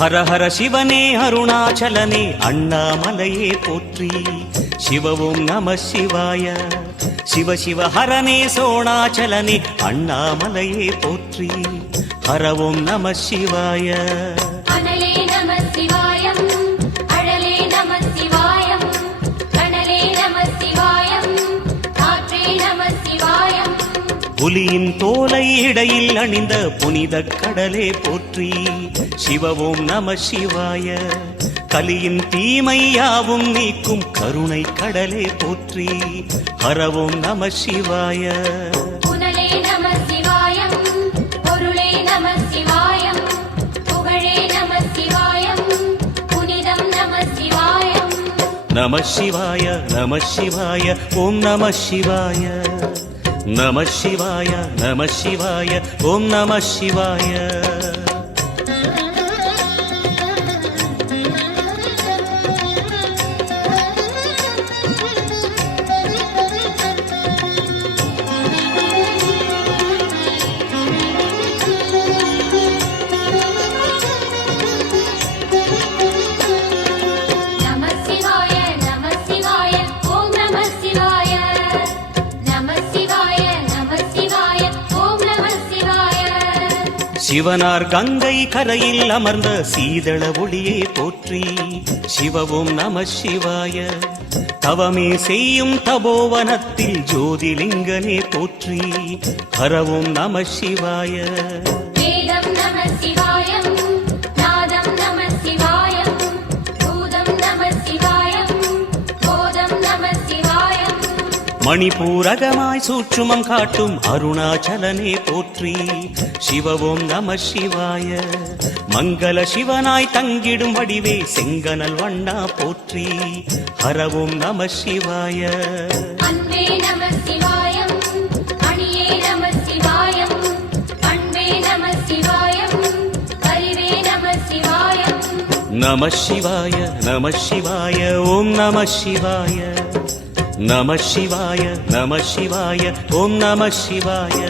ஹர ஹர சிவனே அருணாச்சலனே அண்ணாமலையே போற்றி. சிவவும் நம சிவாய. சிவ சிவ ஹரனே சோணாச்சலனே அண்ணாமலையே போற்றி. ஹரவும் நம சிவாய. அனலே நம சிவாயம், அழலே நம சிவாயம், கனலே நம சிவாயம், காற்றே நம சிவாயம். புலியின் தோலை இடையில் அணிந்த புனித கடலே போற்றி. சிவவும் நம சிவாய. கலியின் தீமையாவும் நீக்கும் கருணை கடலே போற்றி. ஹரவும் நம சிவாய. புனலே நம சிவாயம், பொருளே நம சிவாயம், புகழே நம சிவாயம், புனிதம் நம சிவாயம். நம சிவாய நம சிவாய ஓம் நம சிவாய. நம சிவாய நம சிவாய ஓம் நம சிவாய. சிவனார் கங்கை கரையில் அமர்ந்த சீதள ஒளியே போற்றி. சிவவும் நம சிவாய. தவமே செய்யும் தபோவனத்தில் ஜோதிலிங்கனே போற்றி. ஹரவும் நம சிவாய. வேதம் நம சிவாயம், நாதம் நம சிவாயம், பூதம் நம சிவாயம், போதம் நம சிவாயம். மணிபூரகமாய் சூட்சுமம் காட்டும் அருணாச்சலனே போற்றி. சிவவும் நம சிவாய. மங்கள சிவனாய் தங்கிடும் வடிவே செங்கனல் வண்ணா போற்றி. ஹரவும் நம சிவாய. அன்பே நம சிவாயம், அணியே நம சிவாயம், அன்பே நம சிவாயம், அறிவே நம சிவாயம். நம சிவாய நம சிவாய ஓம் நம சிவாய. நம சிவாய நம சிவாய ஓம் நம சிவாய.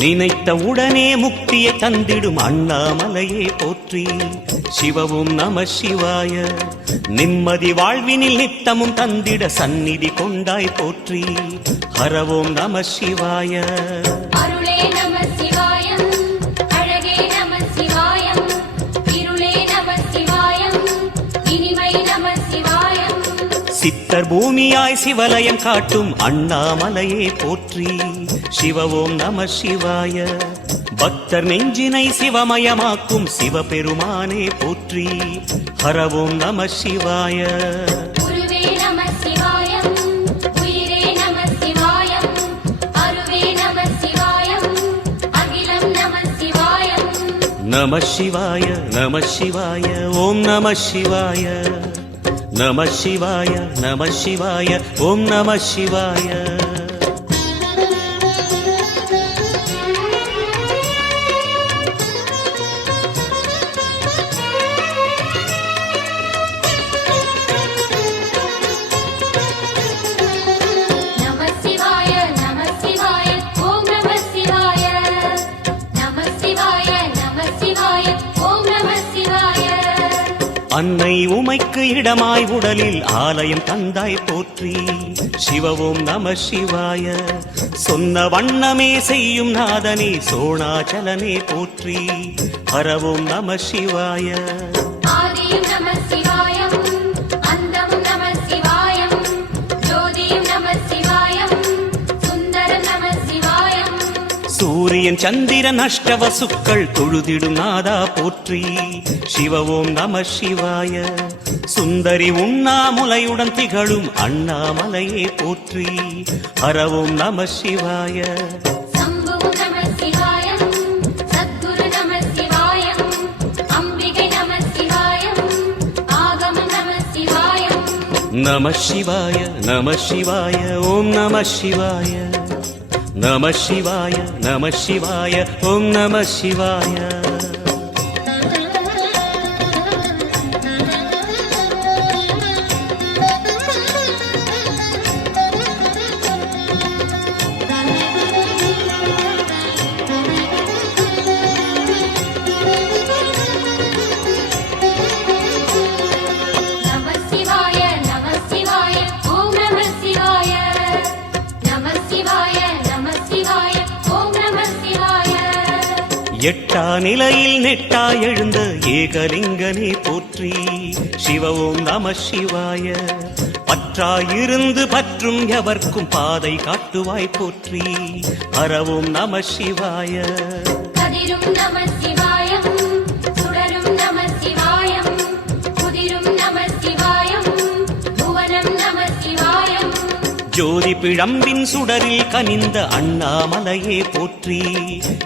நினைத்த உடனே முக்தியை தந்திடும் அண்ணாமலையே போற்றி. சிவவும் நம சிவாய. நிம்மதி வாழ்வினில் நித்தமும் தந்திட சந்நிதி கொண்டாய் போற்றி. ஹரவோம் நம சிவாய. அருளே நம சிவாயம், அழகே நம சிவாயம், இருளே நம சிவாயம், இனிமை நம சிவாயம். சித்தர் பூமியாய் சிவலயம் காட்டும் அண்ணாமலையே போற்றி. சிவவோம் நம சிவாய. பக்தர் நெஞ்சினை சிவமயமாக்கும் சிவபெருமானே போற்றி. ஹரவோம் நம சிவாய. குருவே நம சிவாயம், உயிரே நம சிவாயம், அருவே நம சிவாயம், அகிலம் நம சிவாயம். நம சிவாய நம சிவாய ஓம் நம சிவாய. நம சிவாய நம சிவாய ஓம் நம சிவாய. அன்னை உமைக்கு இடமாய் உடலில் ஆலயம் தந்தாய் போற்றி. சிவவோம் நம சிவாய. சொன்ன வண்ணமே செய்யும் நாதனே சோணாச்சலனே போற்றி. ஹரவோம் நம சிவாய. ஆதியும் நம சிவாயம், அந்தமும் நம சிவாயம், ஜோதியும் நம சிவாயம், சுந்தரம் நம சிவாயம். சூரியன் சந்திரன் அஷ்டவசுக்கள் தொழுதிடும் நாதா போற்றி. சிவவோம் நம சிவாய. சுந்தரி உண்ணாமுலையுடன் திகழும் அண்ணாமலையே போற்றி. ஹரவோம் நம சிவாய. சம்புவும் நம சிவாயம், சத்குரு நம சிவாயம், அம்பிகை நம சிவாயம், ஆகமம் நம சிவாயம். நம சிவாய நம சிவாய ஓம் நம சிவாய நம சிவாய நம சிவாய ஓம் நம சிவாய நம சிவாய நம சிவாய ஓம் நம சிவாய நம சிவாய நம சிவாய ஓம் நம சிவாய எட்டா நிலையில் நெட்டா எழுந்த ஏகலிங்கனே போற்றி சிவ ஓம் நம சிவாய பற்றாயிருந்து பற்றும் எவர்க்கும் பாதை காட்டுவாய் போற்றி ஹரவோம் நம சிவாய கதிரும் நம சிவாயம் சுடரும் நம சிவாயம் குதிரும் நம சிவாயம் புவனம் நம சிவாயம் ஜோதி பிழம்பின் சுடரில் கனிந்த அண்ணாமலையே போற்றி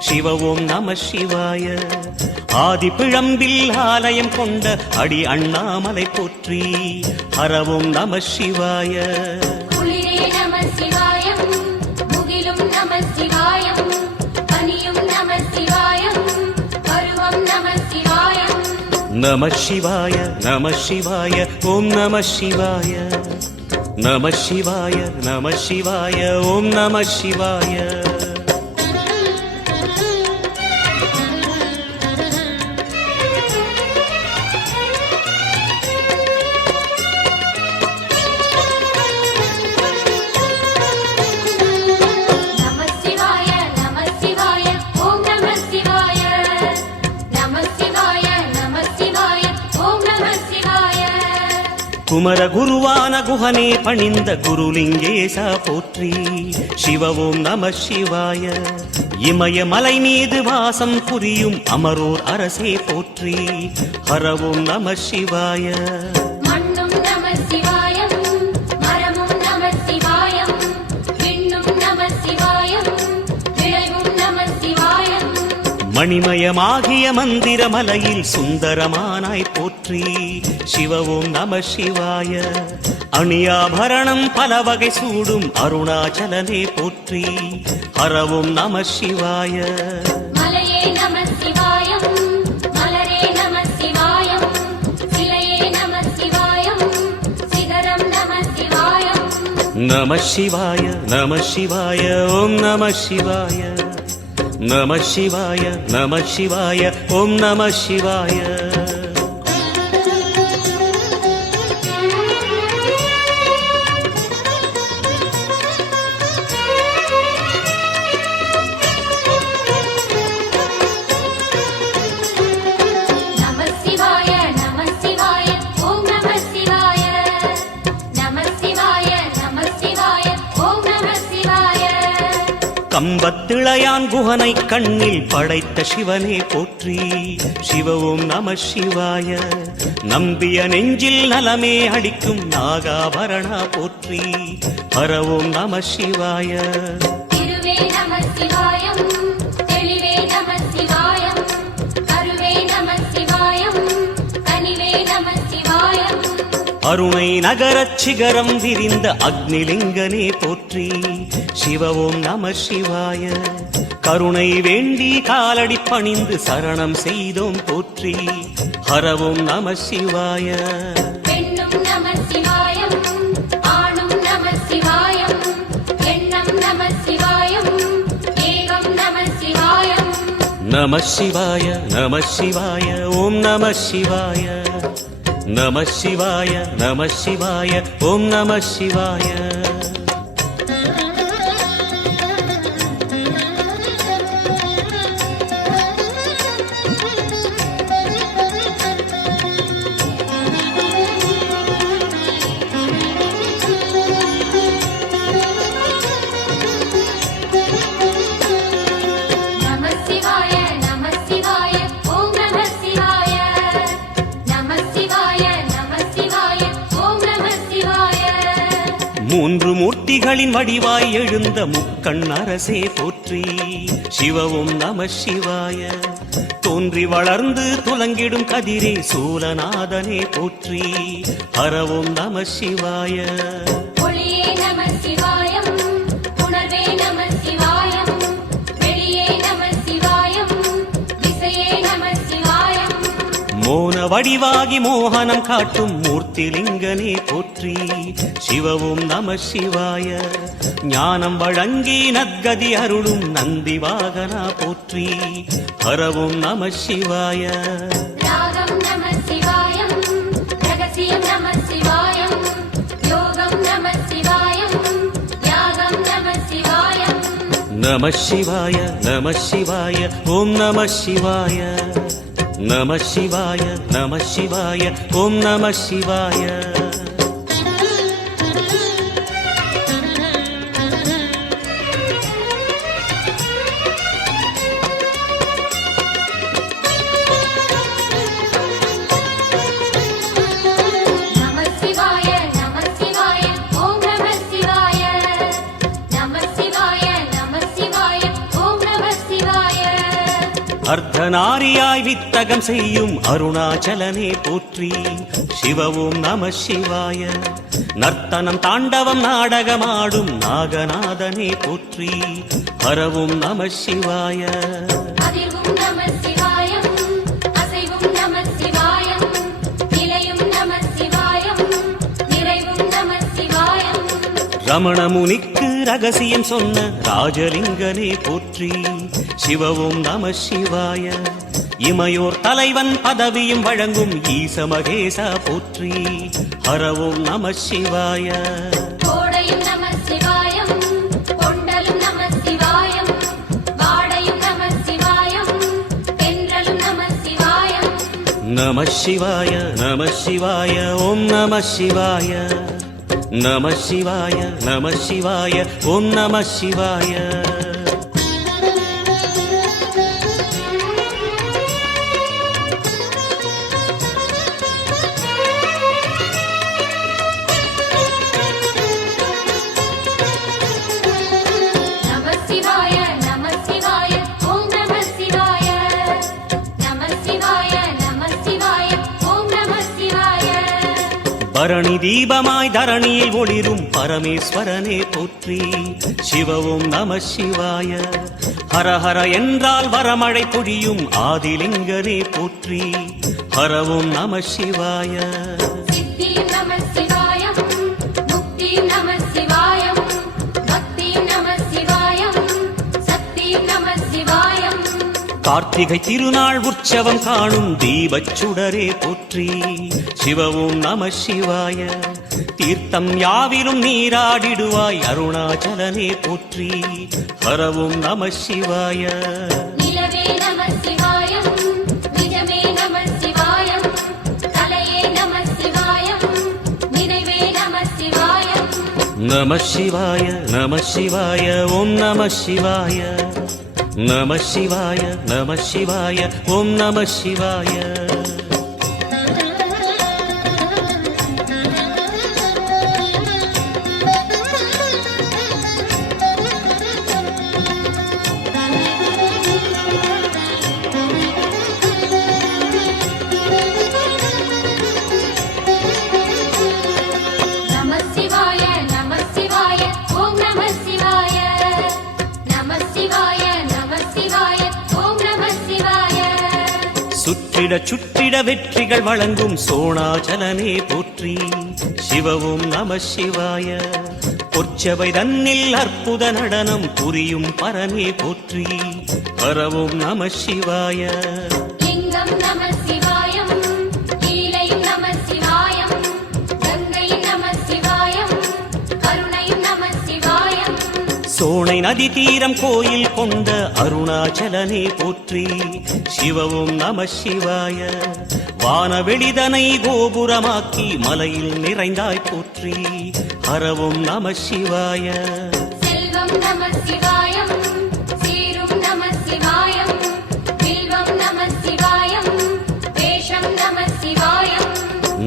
சிவ ஓம் நம சிவாய ஆதி பிழம்பில் ஆலயம் கொண்ட அடி அண்ணாமலை போற்றி ஹரவோம் நம சிவாய குளிரே நம சிவாயம் முகிலும் நம சிவாயம் பனியும் நம சிவாயம் பருவம் நம சிவாயம் நம சிவாய நம சிவாய ஓம் நம சிவாய நம சிவாய நம சிவாய ஓம் நம சிவாய நம சிவாய நம சிவாய ஓம் நம சிவாய நம சிவாய நம சிவாய ஓம் நம சிவாய குமர குருவான குஹனே பணிந்த குருலிங்கேசா போற்றி சிவ ஓம் நம சிவாய இமய மலை மீது வாசம் புரியும் அமரோர் அரசே போற்றி ஹரவோம் நம சிவாய மண்ணும் நம சிவாயம் மரமும் நம சிவாயம் விண்ணும் நம சிவாயம் விளைவும் நம சிவாயம் மணிமயமாகிய மந்திர மலையில் சுந்தரமானாய் போற்றி சிவ ஓம் நம சிவாய அணியாபரணம் பல வகை சூடும் அருணாச்சலனே போற்றி ஹரவோம் நம சிவாய மலையே நம சிவாயம் மலரே நம சிவாயம் சிலையே நம சிவாயம் சிகரம் நம சிவாயம் நம சிவாய நம சிவாய ஓம் நம சிவாய நம சிவாய நம சிவாய ஓம் நம சிவாய நம சிவாய நம சிவாய ஓம் நம சிவாய நம சிவாய நம சிவாய ஓம் நம சிவாய கம்பத்திளையான் குஹனை கண்ணில் படைத்த சிவனே போற்றி சிவ ஓம் நம சிவாய நம்பிய நெஞ்சில் நலமே அளிக்கும் நாகாபரணா போற்றி ஹரவோம் நம சிவாய திருவே நம சிவாயம் தெளிவே நம சிவாயம் கருவே நம சிவாயம் கனிவே நம சிவாயம் அருணை நகரச் சிகரம் விரிந்த அக்னிலிங்கனே போற்றி சிவ ஓம் நம சிவாய கருணை வேண்டி காலடி பணிந்து சரணம் செய்தோம் போற்றி ஹரவோம் நம சிவாய பெண்ணும் நம சிவாயம் ஆணும் நம சிவாயம் எண்ணம் நம சிவாயம் ஏகம் நம சிவாயம் நம சிவாய நம சிவாய ஓம் நம சிவாய நம சிவாய நம சிவாய ஓம் நம சிவாய நம சிவாய நம சிவாய ஓம் நம சிவாய நம சிவாய நம சிவாய ஓம் நம சிவாய மூன்று மூர்த்திகளின் வடிவாய் எழுந்த முக்கண் அரசே போற்றி சிவ ஓம் நம சிவாய தோன்றி வளர்ந்து துலங்கிடும் கதிரே சூலநாதனே போற்றி ஹர ஓம் நம சிவாய ஒளியே மோன வடிவாகி மோகனம் காட்டும் மூர்த்திலிங்கனே போற்றி. சிவவும் நம சிவாய. ஞானம் வழங்கி நற்கதி அருளும் நந்தி வாகனா போற்றி. ஹரவும் நம சிவாய. ராகம் நம சிவாயம், ரகசியம் நம சிவாயம், யோகம் நம சிவாயம், யாகம் நம சிவாயம். நம சிவாய நம சிவாய ஓம் நம சிவாய. நம சிவாய நம சிவாய ஓம் நம சிவாய. நம சிவாய நம சிவாய ஓம் நம சிவாய. நம சிவாய நம சிவாய ஓம் நம சிவாய. அர்த்தநாரியாய் வித்தகம் செய்யும் அருணாச்சலனே போற்றி. சிவவும் நம சிவாய. நர்த்தனம் தாண்டவம் நாடகமாடும் நாகநாதனே போற்றி. ஹரவும் நம சிவாய. அதிர்வும் நம சிவாயம், அசைவும் நம சிவாயம், நிலையும் நம சிவாயம், நிறைவும் நம சிவாயம். ரமண முனிக்கு ரகசியம் சொன்ன ராஜலிங்கனே போற்றி. சிவவும் நம சிவாய. இமையோர் தலைவன் பதவியும் வழங்கும் ஈச மகேசா போற்றி. ஹரவும் நம சிவாய. கோடையும் நம சிவாயம், கொண்டலும் நம சிவாயம், வாடையும் நம சிவாயம், தென்றலும் நம சிவாயம். நம சிவாய நம சிவாய ஓம் நம சிவாய. நம சிவாய நம சிவாய ஓம் நம சிவாய. நம சிவாய நம சிவாய ஓம் நம சிவாய. நம சிவாய நம சிவாய ஓம் நம சிவாய. பரணி தீபமாய் தரணியில் ஒளிரும் பரமேஸ்வரனே போற்றி. சிவவும் நம சிவாய. ஹரஹர என்றால் வரமழை பொழியும் ஆதிலிங்கனே போற்றி. ஹரவும் நம சிவாய. சித்தியும் நம சிவாயம், முக்தியும் நம சிவாயம், பக்தியும் நம சிவாயம், சக்தியும் நம சிவாயம். கார்த்திகை திருநாள் உற்சவம் காணும் தீபச் சுடரே போற்றி. சிவவும் நம சிவாய. தீர்த்தம் யாவிலும் நீராடிடுவாய் அருணாச்சலனே போற்றி. ஹரவும் நம சிவாய. நிலவே நம சிவாயம், நிஜமே நம சிவாயம், கலையே நம சிவாயம், நினைவே நம சிவாயம். நம சிவாய நம சிவாய ஓம் நம சிவாய. நம சிவாய நம சிவாய ஓம் நம சிவாய. நம சிவாய நம சிவாய ஓம் நம சிவாய. நம சிவாய நம சிவாய ஓம் நம சிவாய. சுற்றிட சுற்றிட வெற்றிகள் வழங்கும் சோணாச்சலனே போற்றி. சிவவும் நம சிவாய. பொற்சபை தன்னில் அற்புத நடனம் புரியும் பரமே போற்றி. ஹரவும் நம சிவாய. லிங்கம் நம சிவாயம், லீலையும் நம சிவாயம், கங்கையும் நம சிவாயம், கருணையும் நம சிவாயம். சோனை நதி தீரம் கோயில் கொண்ட அருணாச்சலனே போற்றி. சிவவும் நம சிவாய. வானவெளிதனை கோபுரமாக்கி மலையில் நிறைந்தாய் போற்றி. ஹரவும் நம சிவாய. செல்வம் நம சிவாயம், சீரும் நம சிவாயம், வில்வம் நம சிவாயம், வேஷம் நம சிவாயம்.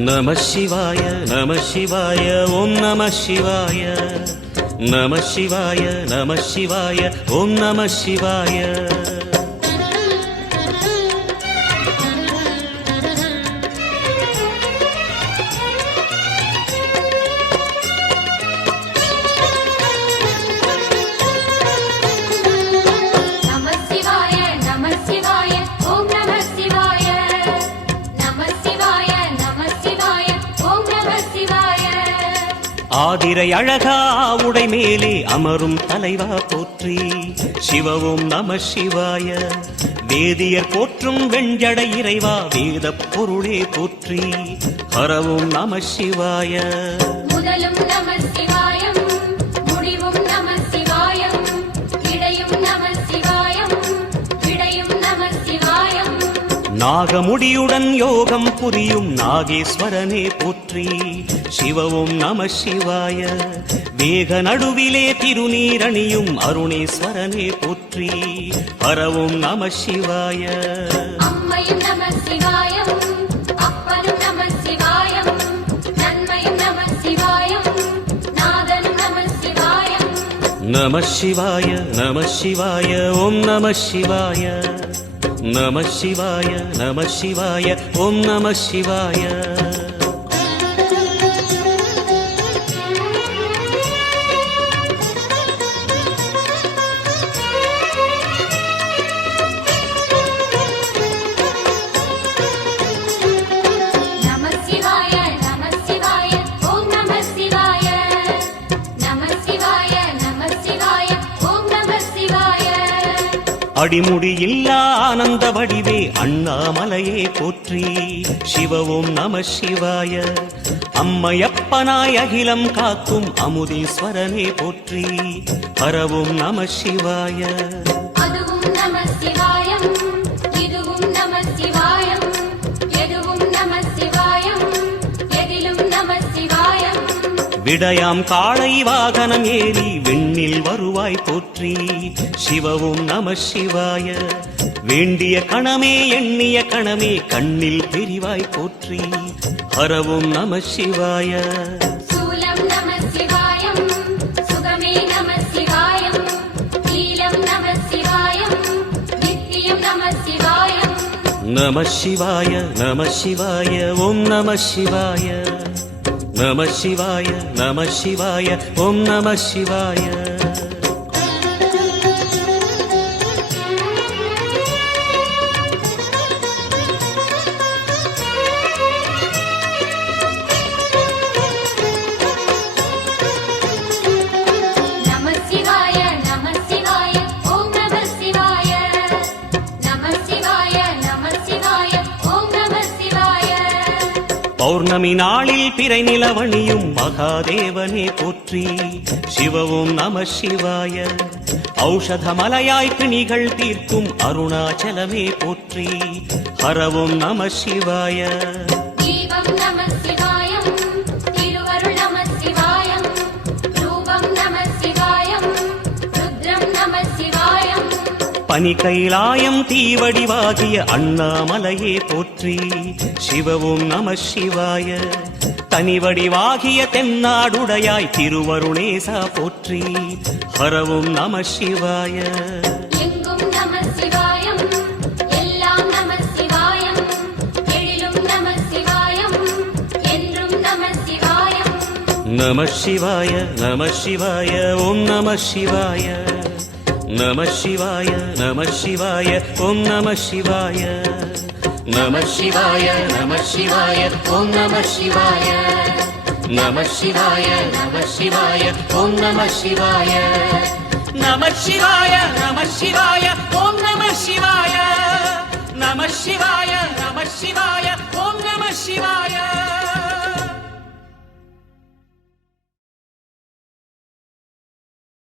நம சிவாய நம சிவாய ஓம் நம சிவாய. நம சிவாய நம சிவாய ஓம் நம சிவாய. நம சிவாய நம சிவாய ஓம் நம சிவாய. நம ஆதிரை அழகா உடை மேலே அமரும் தலைவா போற்றி. சிவவும் நம சிவாய. வேதியர் போற்றும் வெண்ஜடை இறைவா வேதப் பொருளே போற்றி. ஹரவும் நம சிவாய. முதலும் நம சிவாயம், முடிவும் நம சிவாயம், இடையும் நம சிவாயம், விடையும் நம சிவாயம். நாகமுடியுடன் யோகம் புரியும் நாகேஸ்வரனே போற்றி. சிவவும் நம சிவாய. வேக நடுவிலே திருநீரணியும் அருணேஸ்வரனே போற்றி. ஹரவும் நம சிவாய. அம்மையும் நம சிவாயம், அப்பனும் நம சிவாயம், நன்மையும் நம சிவாயம், நாதனும் நம சிவாயம். நம சிவாய நம சிவாய ஓம் நம சிவாய. நம சிவாய நம சிவாய ஓம் நம சிவாய. நம சிவாய நம சிவாய ஓம் நம சிவாய. நம சிவாய நம சிவாய ஓம் நம சிவாய. அடிமுடியில்லா ஆனந்த வடிவே அண்ணாமலையே போற்றி. சிவவும் நம சிவாய. அம்மையப்பனாய் அகிலம் காக்கும் அமுதீஸ்வரனே போற்றி. ஹரவும் நம சிவாய. அதுவும் நம சிவாயம், இதுவும் நம சிவாயம், எதுவும் நம சிவாயம், எதிலும் நம சிவாயம். விடயாம் காளை வாகனம் ஏறி விண்ணில் வருவாய் போற்றி. சிவவும் நம சிவாய. வேண்டிய கணமே எண்ணிய கணமே கண்ணில் தெரிவாய் போற்றி. ஹரவும் நம சிவாய. சூலம் நம சிவாயம், சுகமே நம சிவாயம், நீலம் நம சிவாயம், நித்தியம் நம சிவாயம். நம சிவாய நம சிவாய ஓம் நம சிவாய. நம சிவாய நம சிவாய ஓம் நம சிவாய. நம சிவாய நம சிவாய ஓம் நம சிவாய. நம சிவாய நம சிவாய ஓம் நம சிவாய. பௌர்ணமி நாளில் பிறை நிலவணியும் மகாதேவனே போற்றி. சிவவும் நம சிவாய. ஔஷதமலையாய் பிணிகள் தீர்க்கும் அருணாச்சலமே போற்றி. ஹரவும் நம சிவாய. தீபம் நம சிவாயம், திருவருள் நம சிவாயம், ரூபம் நம சிவாயம், ருத்ரம் நம சிவாயம். பனி கைலாயம் தீவடிவாகிய அண்ணாமலையே போற்றி. சிவவும் நம சிவாய. தனிவடிவாகிய தென்னாடுடையாய் திருவருணேசா போற்றி. ஹரவும் நம சிவாய. எங்கும் நம சிவாயம், எல்லாம் நம சிவாயம், எழிலும் நம சிவாயம், என்றும் நம சிவாயம். நம சிவாய நம சிவாய ஓம் நம சிவாய. நம சிவாய நம சிவாய ஓம் நம சிவாய. நம சிவாய நம சிவாய ஓம் நம சிவாய. நம சிவாய நம சிவாய ஓம் நம சிவாய. நம சிவாய நம சிவாய ஓம் நம சிவாய. நம சிவாய நம சிவாய ஓம் நம சிவாய.